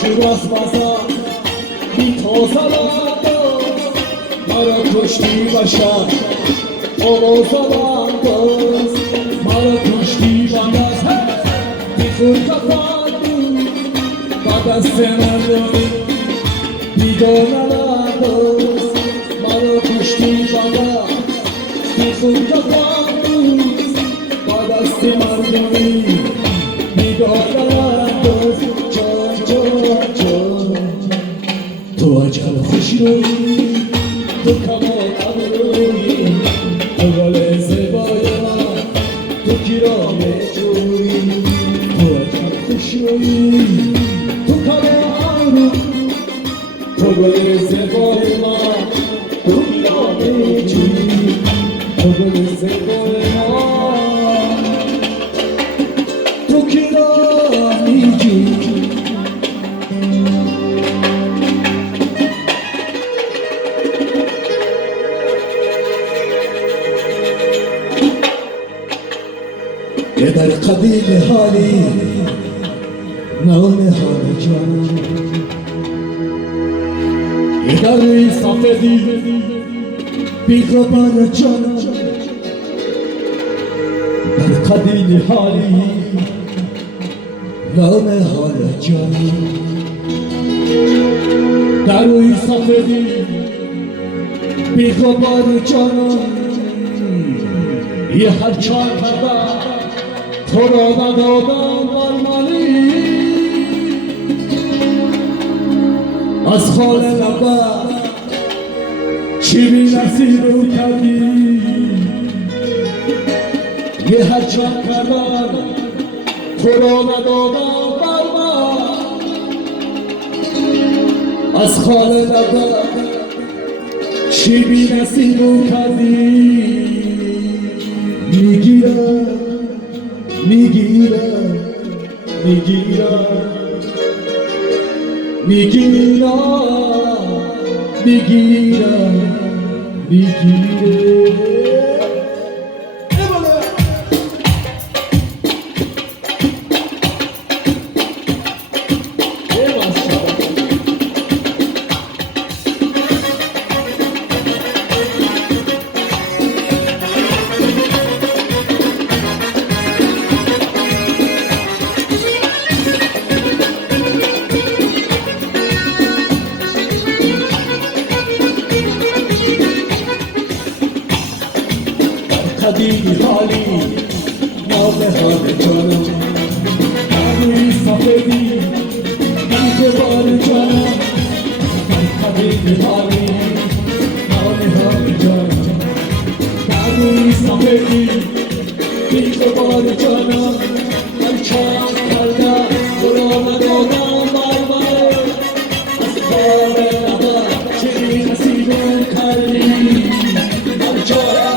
شیراز بازار بی توزالان دوست مرا کشتی باشد آوازالان دوست مرا کشتی باشد بی خود کفان دوست با دست من روی بیدانالان دوست مرا کشتی باشد بی خود کفان دوست با دست من روی بیدانالان دوست تو عجل خوشی روی تو کمال ابروی تو گل زیبای من تو گیرام جوی تو عجل خوشی روی تو کمال ابروی تو گل زیبای من تو گیرام جوی تو گل زیبای من تو گیرام جوی یه در قبیل حالی نام حال جانم یه در روی سفیدی بی‌غبار جانم در قبیل حالی نام حال جانم در روی سفیدی بی‌غبار جانم یه هر چار کردم تو را ندادم برمانی از خال لبت چی بی نصیب رو کردی یه هر چند کردم تو را ندادم برمانی از خال لبت چی بی نصیب رو کردی میگیرم میگیرم میگیرم میگیرم میگیرم میگیرم قدیمی حالی نام حال جانم روی سفیدی بی‌غبار جانم قدیمی حالی نام حال جانم روی سفیدی بی‌غبار جانم من چند کردم تو را ندادم برمانه از خال لبت چه بی نصیبم کردی من چند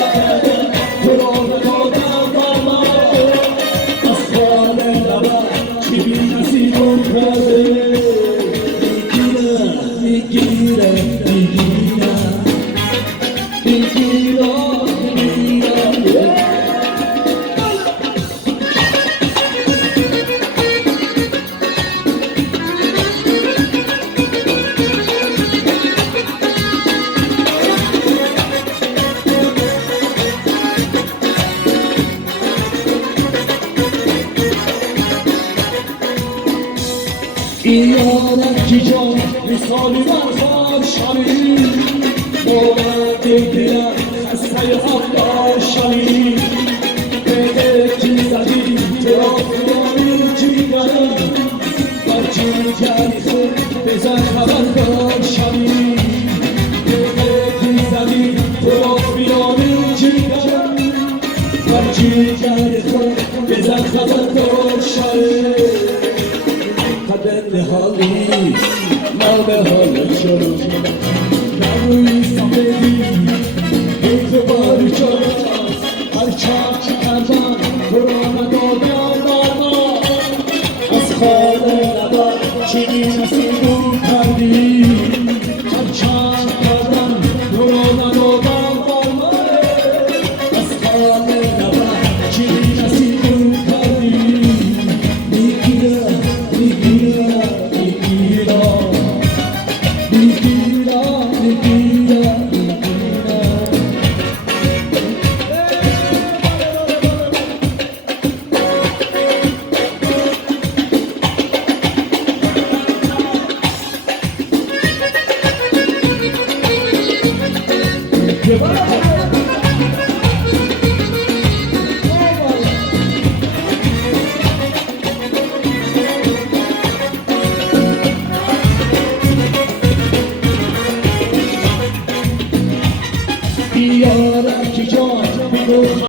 ایارکی جان مثالی برخواه شمی باید دیگرم خسته افکار شمی بده کی زدی ترافیانی جیگرم بر جیگری خود بزن خبردار شمی بده کی زدی ترافیانی جیگرم بر جیگری خود بزن خبردار شمی حالی نام حال جانم روی سفیدی بی‌غبار جانم هر چند کردم تو را ندادم برمانه از خال لبت چی بی نصیب رو کردی هر چند کردم تو را ندادم برمانه از خال لبت چی بی نصیب رو کردی میگیرم میگیرم Llevar